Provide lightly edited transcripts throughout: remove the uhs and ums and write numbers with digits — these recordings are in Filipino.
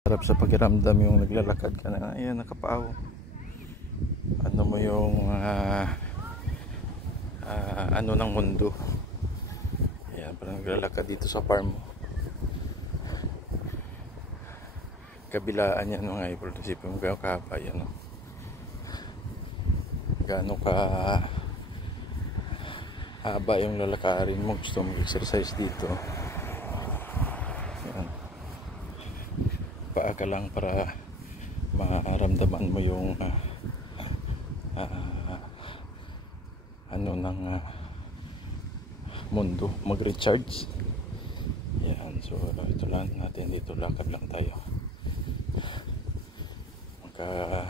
Sarap sa pakiramdam yung naglalakad ka na, ayan, nakapaaw. Ano mo yung ano ng mundo. Ayan, parang naglalakad dito sa farm. Kabilaan yan mga idol. Isipin mo gano'ng kahaba yan, no? Gano'ng ka haba yung lalakarin mo, gusto mo exercise dito. Ayan. Paa ka lang para maramdaman mo yung ano ng mundo, mag-recharge. Yan, so ito lang natin dito, lakad lang tayo. Magka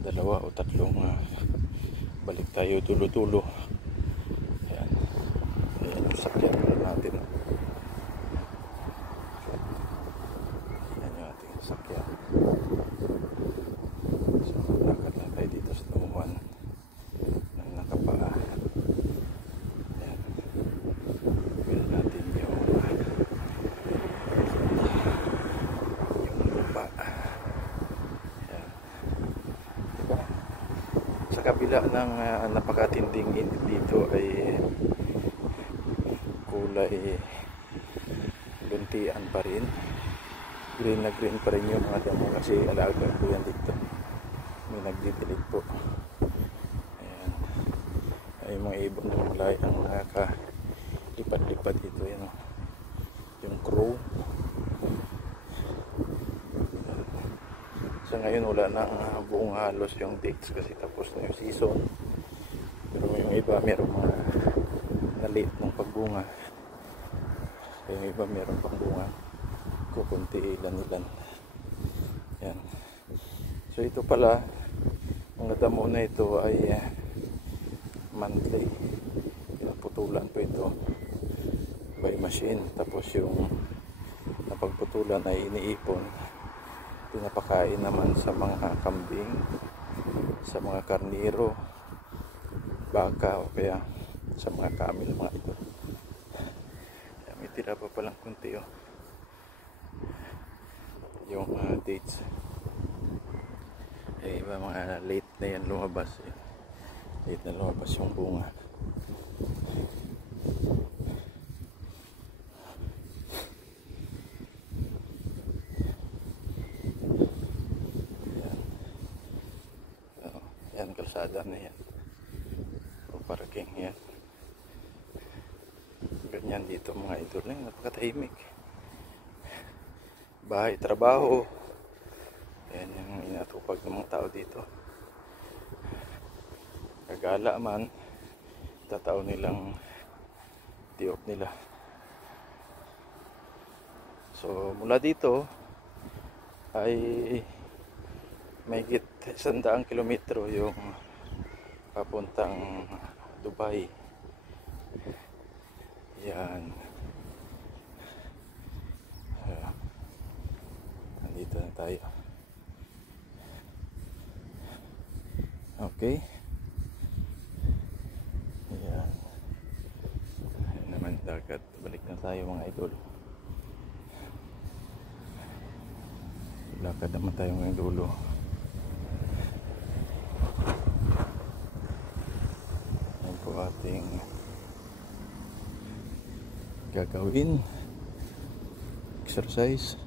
dalawa o tatlong balik tayo tulo-tulo. Yan, ayan yung sakyan natin. Yan yung ating sakyan. So lakad lang tayo dito sa tumuhan ng nakapaa. Yan, pwede natin yung lupa. Yan, diba? Sa kabila ng napakatinding init dito ay kulay luntian pa rin, green na green pa rin yung mga damo kasi alaga po yan dito, may nagdidilig po. Ayan, ay mga ibon ng mulay ang nakakalipat-lipat dito. Yan, yung crow. Sa ngayon wala na buong halos yung dates kasi tapos na yung season, pero yung iba meron mga nalit ng pagbunga, yung iba meron pang bunga, kukunti ilan-ilan. Yan, so ito pala, ang damo na ito ay monthly, pinaputulan po ito by machine, tapos yung napagputulan ay iniipon, pinapakain naman sa mga kambing, sa mga karniro, baka o kaya sa mga camel, mga ito. May tira pa palang kunti, oh, yung dates. Eh, iba mga late na yan lumabas, late na lumabas yung bunga. Yan, kalsada na yan, o parking yan. Ganyan dito mga idol, napakatahimik. Bahay, trabaho, yan yung inatupag ng mga tao dito. Kagala man, tataw nilang diop nila. So mula dito ay mahigit 100 kilometro yung papuntang Dubai. Yan, nandito na tayo. Okay, yan, ayan naman dagat. Balik na tayo mga idol. Lakad naman tayo ngayong dulo. Yan po ating gagawin, exercise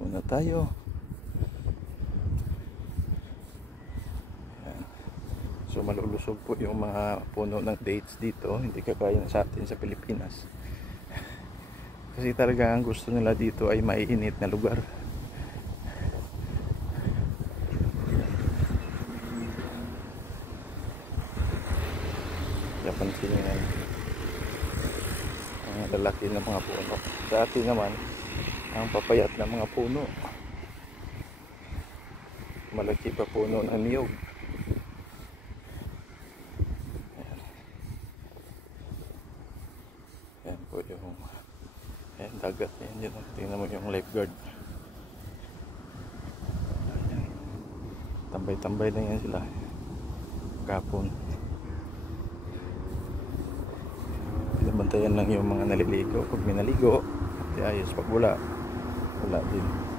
muna tayo. Yan. So malulusog po yung mga puno ng dates dito, hindi kagaya sa atin sa Pilipinas, kasi talaga ang gusto nila dito ay maiinit na lugar. Napansin nyo yan, ang lalaki ng mga puno. Sa atin naman, ang papayat ng mga puno, malaki pa puno ng niyog. Ayan. Ayan po yung dagat. Ayan, tingnan mo yung lifeguard. Ayan. Tambay-tambay na yan sila kapon. Binabantayan lang yung mga naliligo pag may naligo. ayos. Pag wala, wala din.